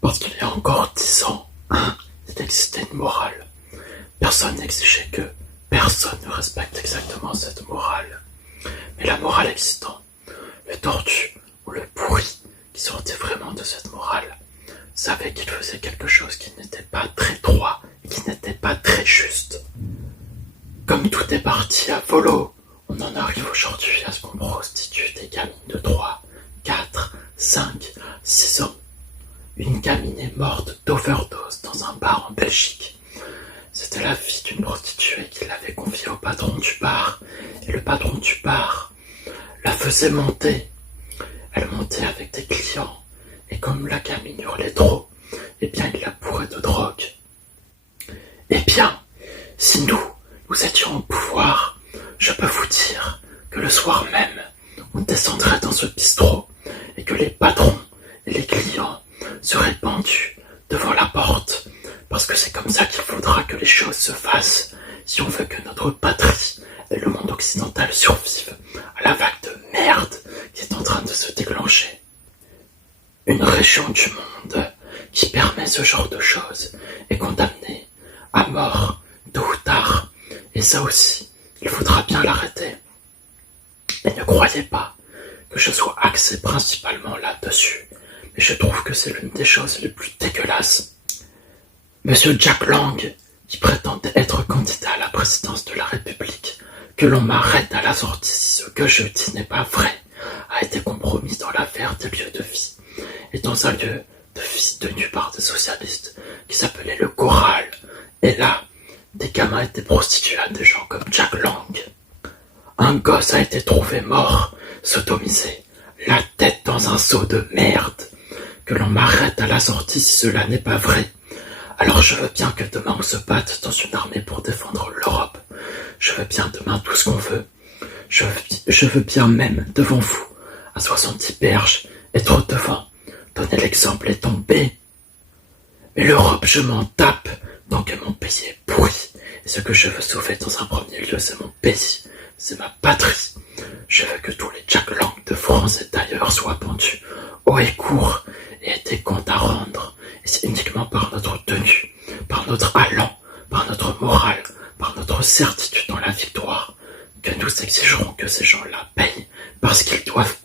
Parce qu'il y a encore 10 ans, il existait une morale. Personne n'exigeait que personne ne respecte exactement cette morale. Mais la morale existant, le tordu ou le pourri qui sortait vraiment de cette morale savait qu'il faisait quelque chose qui n'était pas très droit et qui n'était pas très juste. Comme tout est parti à volo, on en arrive aujourd'hui à ce qu'on prostitue des gamines de 3, 4, 5, 6 ans. Une gamine est morte d'overdose dans un bar en Belgique. C'était la fille d'une prostituée qui l'avait confiée au patron du bar. Et le patron du bar la faisait monter. Elle montait avec des clients. Et comme la gamine hurlait trop, eh bien il la bourrait de drogue. Eh bien, si nous étions au pouvoir, je peux vous dire que le soir même, on descendrait dans ce bistrot et que les patrons et les clients seraient pendus devant la porte, parce que c'est comme ça qu'il faudra que les choses se fassent si on veut que notre patrie et le monde occidental survivent à la vague de merde qui est en train de se déclencher. Une région du monde qui permet ce genre de choses est condamnée à mort tôt ou tard, et ça aussi, il faudra bien l'arrêter. Et ne croyez pas que je sois axé principalement là-dessus, mais je trouve que c'est l'une des choses les plus dégueulasses. Monsieur Jack Lang, qui prétendait être candidat à la présidence de la République, que l'on m'arrête à la sortie si ce que je dis n'est pas vrai, a été compromis dans l'affaire des lieux de vie, et dans un lieu de vie tenu par des socialistes qui s'appelait le Choral. Et là, des gamins étaient prostitués à des gens comme Jack Lang. Un gosse a été trouvé mort, sodomisé, la tête dans un seau de merde. Que l'on m'arrête à la sortie si cela n'est pas vrai. Alors je veux bien que demain on se batte dans une armée pour défendre l'Europe. Je veux bien demain tout ce qu'on veut. Je veux bien même, devant vous, à 70 berges, être devant, donner l'exemple et tomber. Mais l'Europe, je m'en tape, tant que mon pays est pourri. Et ce que je veux sauver dans un premier lieu, c'est mon pays, c'est ma patrie. Je veux que tous les Jack Lang de France et d'ailleurs soient pendus haut et court et aient des comptes à rendre. Et c'est uniquement par notre tenue, par notre allant, par notre morale, par notre certitude dans la victoire, que nous exigerons que ces gens-là payent parce qu'ils doivent